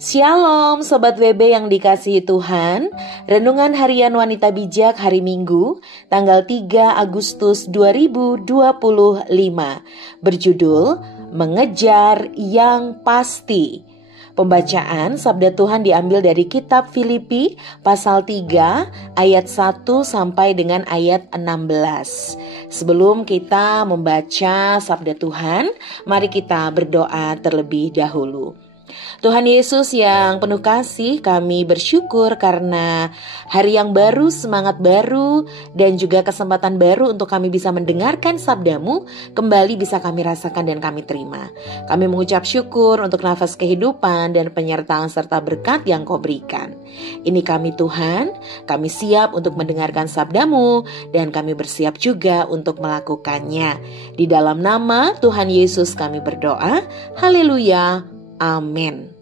Shalom Sobat WB yang dikasihi Tuhan. Renungan Harian Wanita Bijak hari Minggu tanggal 3 Agustus 2025 berjudul Mengejar yang Pasti. Pembacaan Sabda Tuhan diambil dari kitab Filipi pasal 3 ayat 1 sampai dengan ayat 16. Sebelum kita membaca Sabda Tuhan, mari kita berdoa terlebih dahulu. Tuhan Yesus yang penuh kasih, kami bersyukur karena hari yang baru, semangat baru, dan juga kesempatan baru untuk kami bisa mendengarkan sabda-Mu, kembali bisa kami rasakan dan kami terima. Kami mengucap syukur untuk nafas kehidupan dan penyertaan serta berkat yang Kau berikan. Ini kami Tuhan, kami siap untuk mendengarkan sabda-Mu, dan kami bersiap juga untuk melakukannya. Di dalam nama Tuhan Yesus kami berdoa, haleluya. Amin.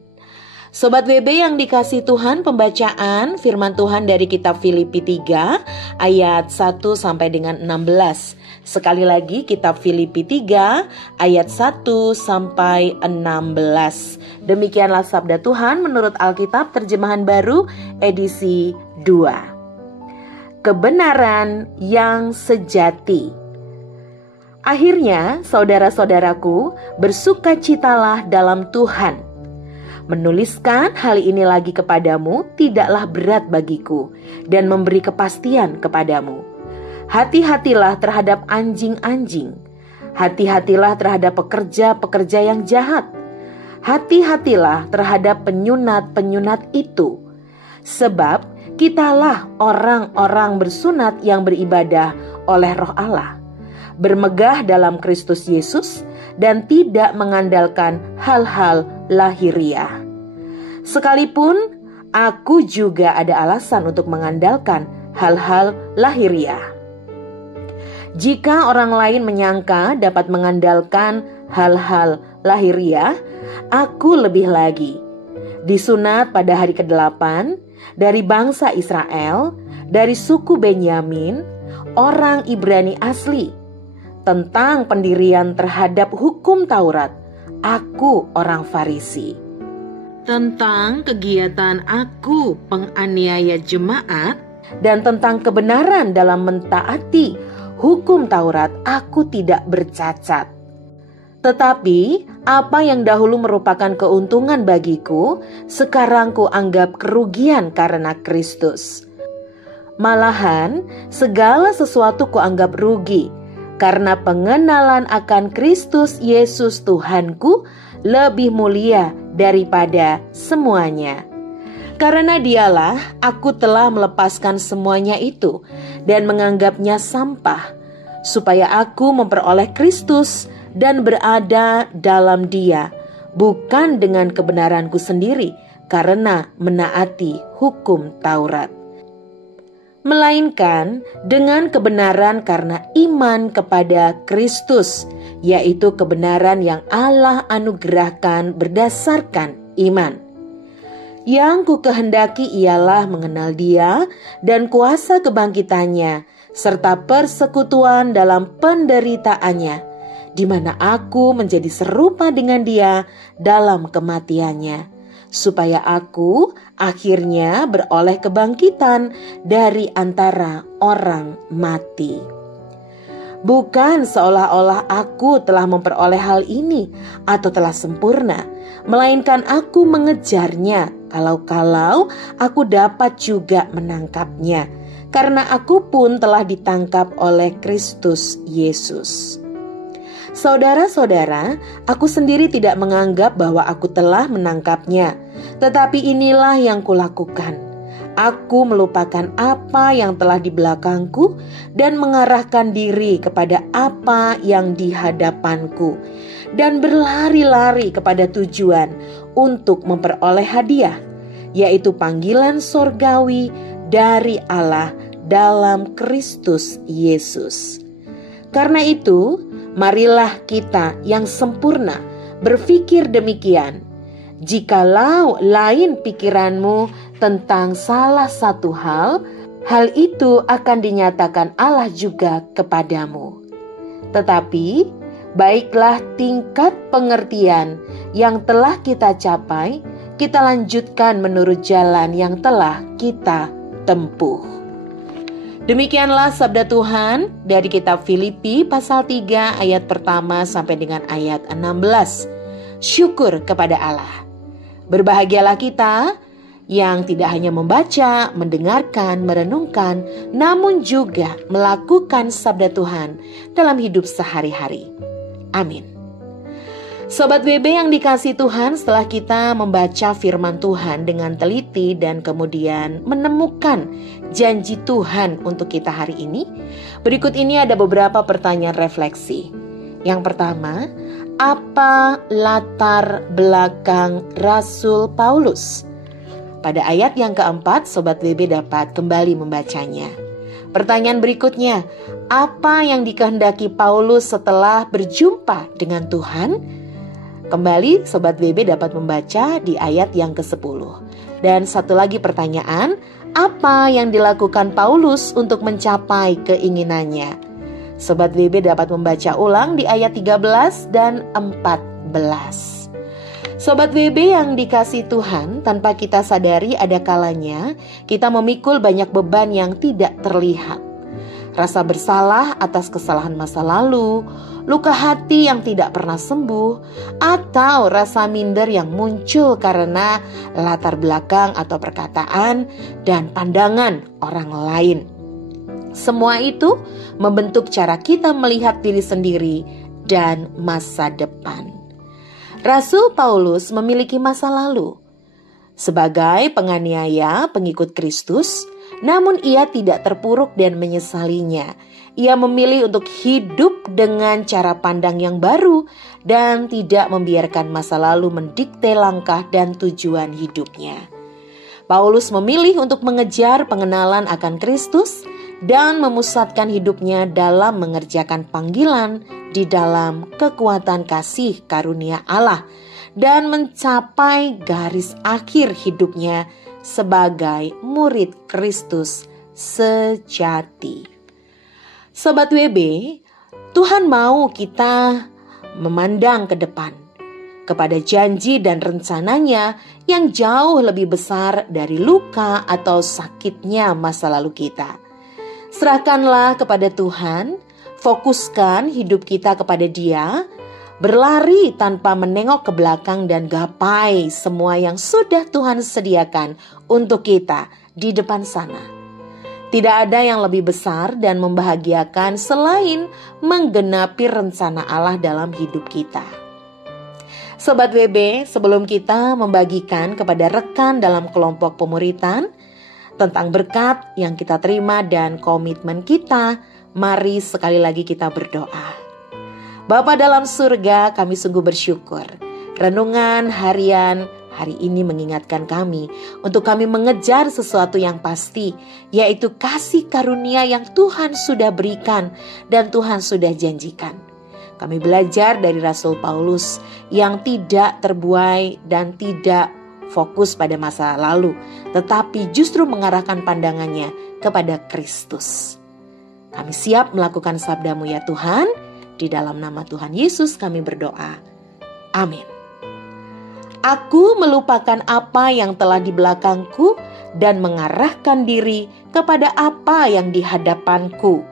Sobat WB yang dikasihi Tuhan, pembacaan firman Tuhan dari kitab Filipi 3 ayat 1 sampai dengan 16. Sekali lagi kitab Filipi 3 ayat 1 sampai 16. Demikianlah sabda Tuhan menurut Alkitab Terjemahan Baru edisi 2. Kebenaran yang sejati. Akhirnya, saudara-saudaraku, bersukacitalah dalam Tuhan. Menuliskan hal ini lagi kepadamu tidaklah berat bagiku dan memberi kepastian kepadamu. Hati-hatilah terhadap anjing-anjing. Hati-hatilah terhadap pekerja-pekerja yang jahat. Hati-hatilah terhadap penyunat-penyunat itu. Sebab kitalah orang-orang bersunat yang beribadah oleh Roh Allah, bermegah dalam Kristus Yesus dan tidak mengandalkan hal-hal lahiriah. Sekalipun aku juga ada alasan untuk mengandalkan hal-hal lahiriah. Jika orang lain menyangka dapat mengandalkan hal-hal lahiriah, aku lebih lagi. Disunat pada hari ke-8 dari bangsa Israel, dari suku Benyamin, orang Ibrani asli. Tentang pendirian terhadap hukum Taurat, aku orang Farisi. Tentang kegiatan aku penganiaya jemaat, dan tentang kebenaran dalam mentaati hukum Taurat, aku tidak bercacat. Tetapi apa yang dahulu merupakan keuntungan bagiku, sekarang kuanggap kerugian karena Kristus. Malahan segala sesuatu kuanggap rugi, karena pengenalan akan Kristus Yesus Tuhanku lebih mulia daripada semuanya. Karena Dialah aku telah melepaskan semuanya itu dan menganggapnya sampah, supaya aku memperoleh Kristus dan berada dalam Dia, bukan dengan kebenaranku sendiri karena menaati hukum Taurat, melainkan dengan kebenaran karena iman kepada Kristus, yaitu kebenaran yang Allah anugerahkan berdasarkan iman. Yang ku kehendaki ialah mengenal Dia dan kuasa kebangkitannya, serta persekutuan dalam penderitaannya, di mana aku menjadi serupa dengan Dia dalam kematiannya, supaya aku akhirnya beroleh kebangkitan dari antara orang mati. Bukan seolah-olah aku telah memperoleh hal ini atau telah sempurna, melainkan aku mengejarnya kalau-kalau aku dapat juga menangkapnya, karena aku pun telah ditangkap oleh Kristus Yesus. Saudara-saudara, aku sendiri tidak menganggap bahwa aku telah menangkapnya, tetapi inilah yang kulakukan. Aku melupakan apa yang telah di belakangku dan mengarahkan diri kepada apa yang di hadapanku, dan berlari-lari kepada tujuan untuk memperoleh hadiah, yaitu panggilan sorgawi dari Allah dalam Kristus Yesus. Karena itu, marilah kita yang sempurna berpikir demikian. Jikalau lain pikiranmu tentang salah satu hal, hal itu akan dinyatakan Allah juga kepadamu. Tetapi baiklah tingkat pengertian yang telah kita capai kita lanjutkan menurut jalan yang telah kita tempuh. Demikianlah sabda Tuhan dari kitab Filipi pasal 3 ayat pertama sampai dengan ayat 16. Syukur kepada Allah. Berbahagialah kita yang tidak hanya membaca, mendengarkan, merenungkan, namun juga melakukan sabda Tuhan dalam hidup sehari-hari. Amin. Sobat WB yang dikasihi Tuhan, setelah kita membaca firman Tuhan dengan teliti dan kemudian menemukan janji Tuhan untuk kita hari ini, berikut ini ada beberapa pertanyaan refleksi. Yang pertama, apa latar belakang Rasul Paulus? Pada ayat yang keempat, Sobat WB dapat kembali membacanya. Pertanyaan berikutnya, apa yang dikehendaki Paulus setelah berjumpa dengan Tuhan? Kembali Sobat WB dapat membaca di ayat yang ke-10. Dan satu lagi pertanyaan, apa yang dilakukan Paulus untuk mencapai keinginannya? Sobat WB dapat membaca ulang di ayat 13 dan 14. Sobat WB yang dikasihi Tuhan, tanpa kita sadari ada kalanya kita memikul banyak beban yang tidak terlihat. Rasa bersalah atas kesalahan masa lalu, luka hati yang tidak pernah sembuh, atau rasa minder yang muncul karena latar belakang atau perkataan dan pandangan orang lain. Semua itu membentuk cara kita melihat diri sendiri dan masa depan. Rasul Paulus memiliki masa lalu sebagai penganiaya pengikut Kristus, namun ia tidak terpuruk dan menyesalinya. Ia memilih untuk hidup dengan cara pandang yang baru dan tidak membiarkan masa lalu mendikte langkah dan tujuan hidupnya. Paulus memilih untuk mengejar pengenalan akan Kristus dan memusatkan hidupnya dalam mengerjakan panggilan di dalam kekuatan kasih karunia Allah dan mencapai garis akhir hidupnya sebagai murid Kristus sejati. Sobat WB, Tuhan mau kita memandang ke depan kepada janji dan rencananya yang jauh lebih besar dari luka atau sakitnya masa lalu kita. Serahkanlah kepada Tuhan, fokuskan hidup kita kepada Dia, berlari tanpa menengok ke belakang dan gapai semua yang sudah Tuhan sediakan untuk kita di depan sana. Tidak ada yang lebih besar dan membahagiakan selain menggenapi rencana Allah dalam hidup kita. Sobat WB, sebelum kita membagikan kepada rekan dalam kelompok pemuritan tentang berkat yang kita terima dan komitmen kita, mari sekali lagi kita berdoa. Bapa dalam surga, kami sungguh bersyukur. Renungan harian hari ini mengingatkan kami untuk kami mengejar sesuatu yang pasti, yaitu kasih karunia yang Tuhan sudah berikan dan Tuhan sudah janjikan. Kami belajar dari Rasul Paulus yang tidak terbuai dan tidak fokus pada masa lalu, tetapi justru mengarahkan pandangannya kepada Kristus. Kami siap melakukan sabda-Mu ya Tuhan. Di dalam nama Tuhan Yesus kami berdoa. Amin. Aku melupakan apa yang telah di belakangku dan mengarahkan diri kepada apa yang di hadapanku.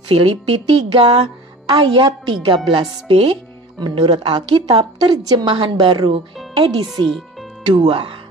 Filipi 3 ayat 13b menurut Alkitab Terjemahan Baru edisi 2.